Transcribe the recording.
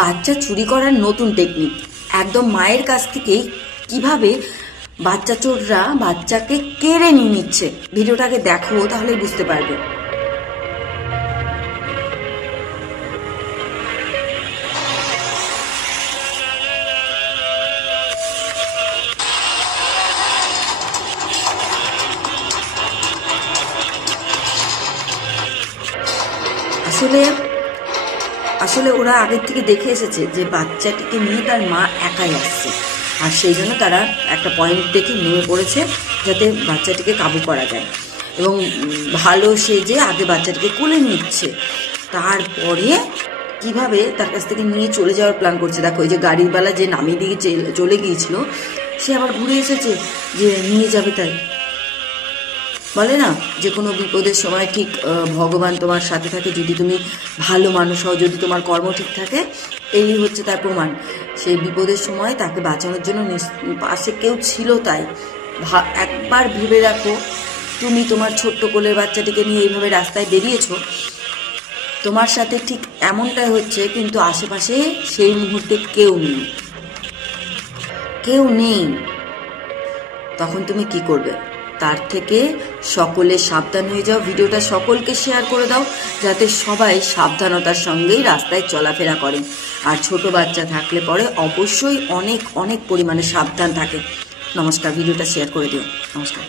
বাচ্চা চুরি করার নতুন টেকনিক, একদম মায়ের কাছ থেকেই কিভাবে বাচ্চা চোররা বাচ্চাকে কেড়ে নিয়ে নিচ্ছে। ভিডিওটাকে দেখো, তাহলেই বুঝতে পারবে। আসলে ওরা আগের থেকে দেখে এসেছে যে বাচ্চাটিকে নিয়ে তার মা একাই আসছে, আর সেই জন্য তারা একটা পয়েন্ট দেখে নেমে পড়েছে যাতে বাচ্চাটিকে কাবু করা যায়, এবং ভালো সেজে আগে বাচ্চাটিকে কোলে নিচ্ছে, তারপরে কিভাবে তার কাছ থেকে নিয়ে চলে যাওয়ার প্ল্যান করছে। দেখো, এই যে গাড়ির বেলা যে নামিয়ে দিয়ে চলে গিয়েছিল, সে আবার ঘুরে এসেছে যে নিয়ে যাবে। তাই বলে না, যে কোনো বিপদের সময় ঠিক ভগবান তোমার সাথে থাকে যদি তুমি ভালো মানুষ হও, যদি তোমার কর্ম ঠিক থাকে। এই হচ্ছে তার প্রমাণ। সেই বিপদের সময় তাকে বাঁচানোর জন্য পাশে কেউ ছিল। তাই একবার ভেবে রাখো, তুমি তোমার ছোট্ট কোলের বাচ্চাটিকে নিয়ে এইভাবে রাস্তায় বেরিয়েছো, তোমার সাথে ঠিক এমনটাই হচ্ছে, কিন্তু আশেপাশে সেই মুহূর্তে কেউ নেই। তখন তুমি কি করবে? তার থেকে সকলে সাবধান হয়ে যাও। ভিডিওটা সকলকে শেয়ার করে দাও যাতে সবাই সাবধানতার সঙ্গেই রাস্তায় চলাফেরা করে। আর ছোট বাচ্চা থাকলে পরে অবশ্যই অনেক পরিমাণে সাবধান থাকে। নমস্কার, ভিডিওটা শেয়ার করে দিও। নমস্কার।